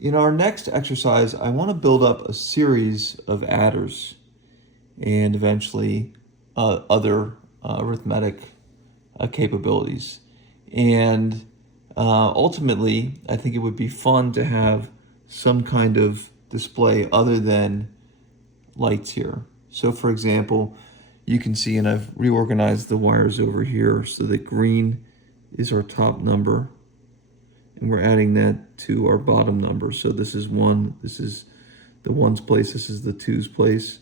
In our next exercise, I want to build up a series of adders and eventually other arithmetic capabilities. And ultimately, I think it would be fun to have some kind of display other than lights here. So for example, you can see, and I've reorganized the wires over here so that green is our top number, and we're adding that to our bottom number. So this is 1, this is the ones place, this is the twos place,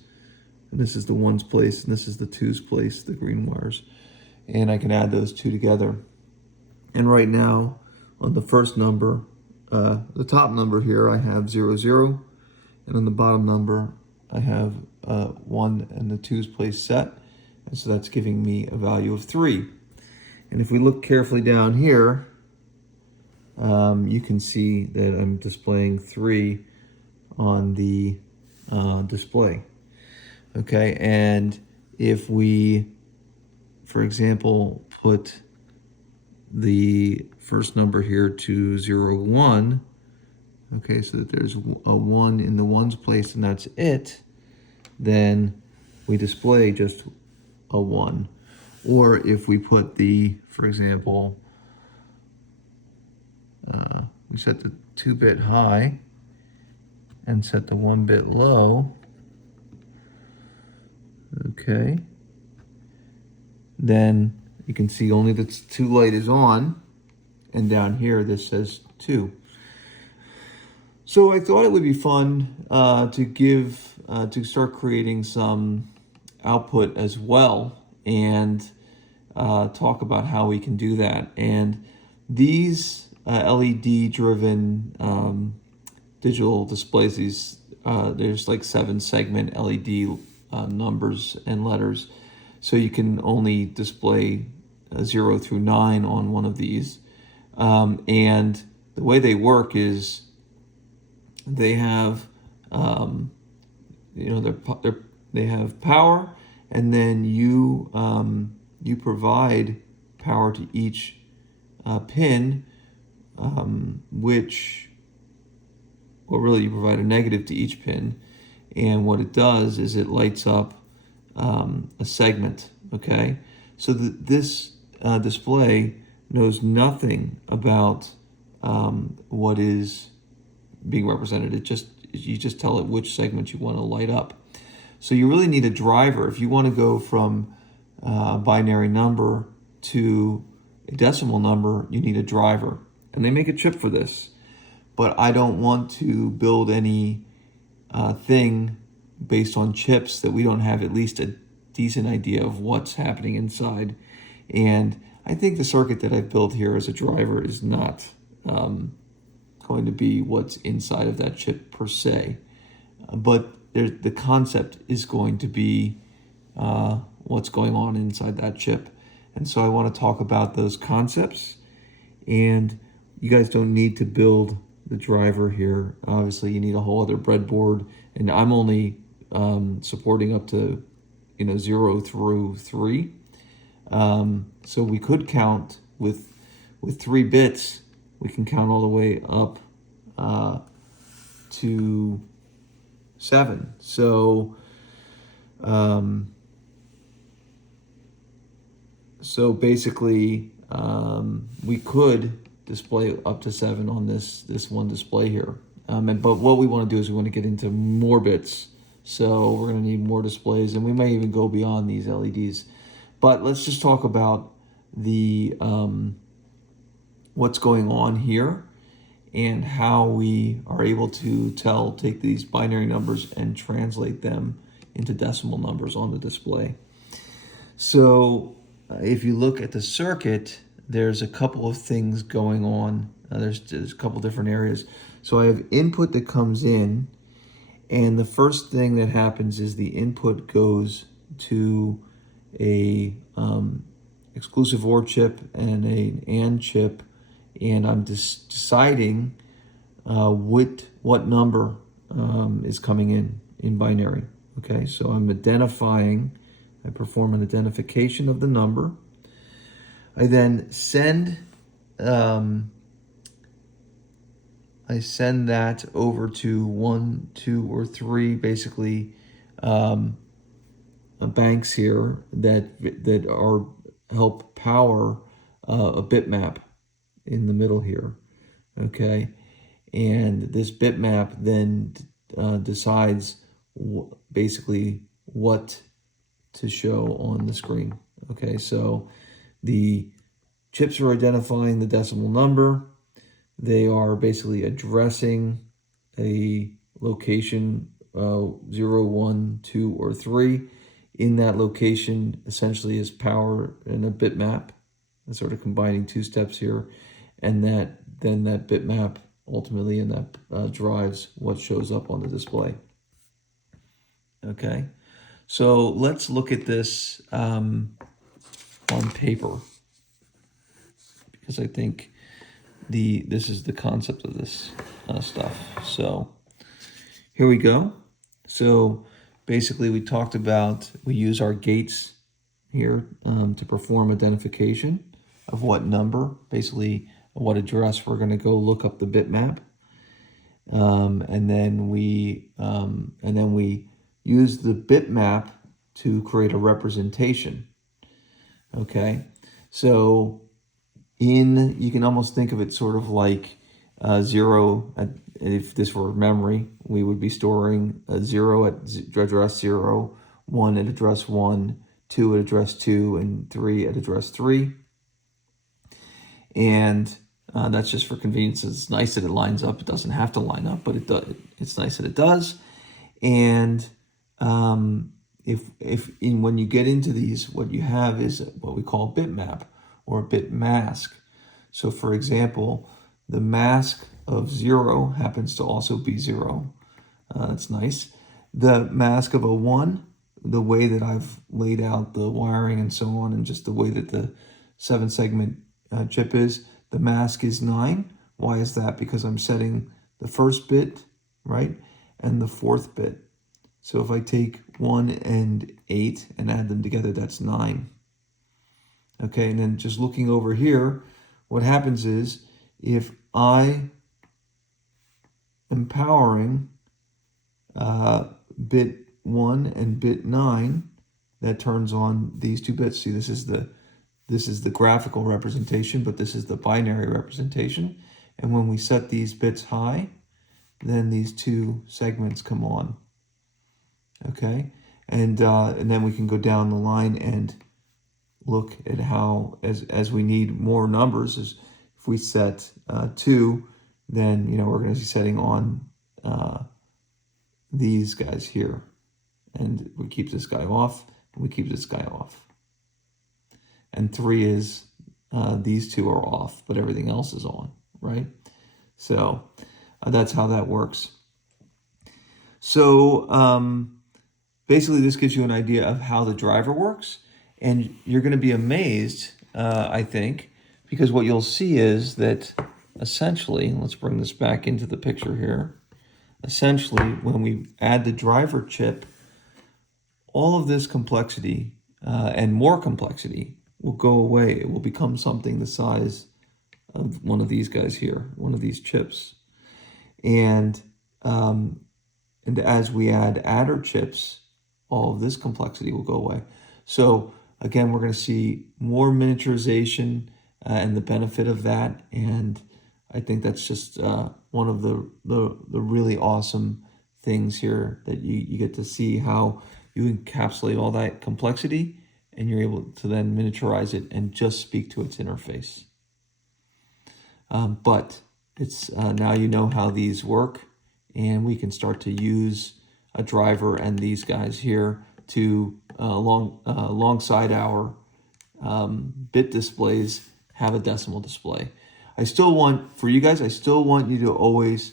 and this is the ones place, and this is the twos place, the green wires. And I can add those two together. And right now, on the first number, the top number here, I have 0, 0. And on the bottom number, I have 1 and the twos place set. And so that's giving me a value of 3. And if we look carefully down here, you can see that I'm displaying 3 on the display. Okay, and if we, for example, put the first number here to 0, 1, okay, so that there's a 1 in the ones place and that's it, then we display just a 1. Or if we put the, for example, we set the 2-bit high and set the 1-bit low, okay, then you can see only the 2 light is on, and down here this says 2. So I thought it would be fun to start creating some output as well, and talk about how we can do that. And these LED-driven digital displays, there's like 7-segment LED numbers and letters, so you can only display 0 through 9 on one of these. And the way they work is they have, they have power, and then you provide power to each pin, you provide a negative to each pin, and what it does is it lights up a segment. Okay, so this display knows nothing about what is being represented. You just tell it which segment you want to light up. So you really need a driver if you want to go from a binary number to a decimal number. You need a driver, and they make a chip for this. But I don't want to build any thing based on chips that we don't have at least a decent idea of what's happening inside. And I think the circuit that I've built here as a driver is not going to be what's inside of that chip per se. But the concept is going to be what's going on inside that chip. And so I want to talk about those concepts. And you guys don't need to build the driver here. Obviously, you need a whole other breadboard. And I'm only supporting up to 0 through 3. So we could count with 3 bits. We can count all the way up to 7. So basically, we could display up to 7 on this one display here. But what we want to do is we want to get into more bits. So we're going to need more displays, and we may even go beyond these LEDs. But let's just talk about the what's going on here and how we are able to take these binary numbers and translate them into decimal numbers on the display. So if you look at the circuit, there's a couple of things going on. There's a couple different areas. So I have input that comes in, and the first thing that happens is the input goes to a exclusive OR chip and an AND chip, and I'm just deciding what number is coming in binary. Okay, so I'm I perform an identification of the number. I then send I send that over to 1, 2, or 3, basically, um, banks here that are help power a bitmap in the middle here. Okay, and this bitmap then decides basically what to show on the screen. Okay, so the chips are identifying the decimal number. They are basically addressing a location 0, 1, 2, or 3. In that location, essentially, is power and a bitmap. It's sort of combining two steps here, and that bitmap ultimately and that drives what shows up on the display. Okay, so let's look at this on paper, because I think this is the concept of this stuff. So here we go. So basically, we talked about we use our gates here to perform identification of what number, basically what address we're going to go look up the bitmap, and then we use the bitmap to create a representation. Okay, so you can almost think of it sort of like 0. If this were memory, we would be storing a 0 at address 0, 1 at address 1, 2 at address 2, and 3 at address 3. And that's just for convenience. It's nice that it lines up. It doesn't have to line up, but it's nice that it does. And when you get into these, what you have is what we call bitmap or a bit mask. So for example, the mask of 0 happens to also be 0. That's nice. The mask of a 1, the way that I've laid out the wiring and so on, and just the way that the 7-segment chip is, the mask is 9. Why is that? Because I'm setting the first bit, right, and the fourth bit. So if I take 1 and 8 and add them together, that's 9. Okay, and then just looking over here, what happens is if I am powering bit 1 and bit 9, that turns on these two bits. See, this is the graphical representation, but this is the binary representation. And when we set these bits high, then these two segments come on. Okay, and then we can go down the line and look at how, as we need more numbers, is if we set 2, then we're going to be setting on these guys here, and we keep this guy off, and we keep this guy off. And 3 is these two are off, but everything else is on, right? So that's how that works. So basically, this gives you an idea of how the driver works. And you're going to be amazed, I think, because what you'll see is that essentially, let's bring this back into the picture here. Essentially, when we add the driver chip, all of this complexity and more complexity will go away. It will become something the size of one of these guys here, one of these chips. And as we add adder chips, all of this complexity will go away. So again, we're going to see more miniaturization and the benefit of that. And I think that's just one of the really awesome things here, that you get to see how you encapsulate all that complexity and you're able to then miniaturize it and just speak to its interface. But it's now you know how these work, and we can start to use a driver and these guys here to alongside our bit displays have a decimal display. I still want you to always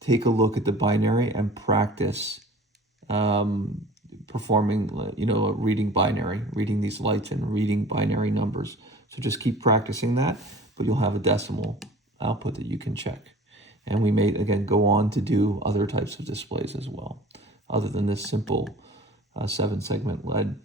take a look at the binary and practice performing, reading these lights and reading binary numbers. So just keep practicing that, but you'll have a decimal output that you can check. And we may, again, go on to do other types of displays as well, other than this simple 7-segment LED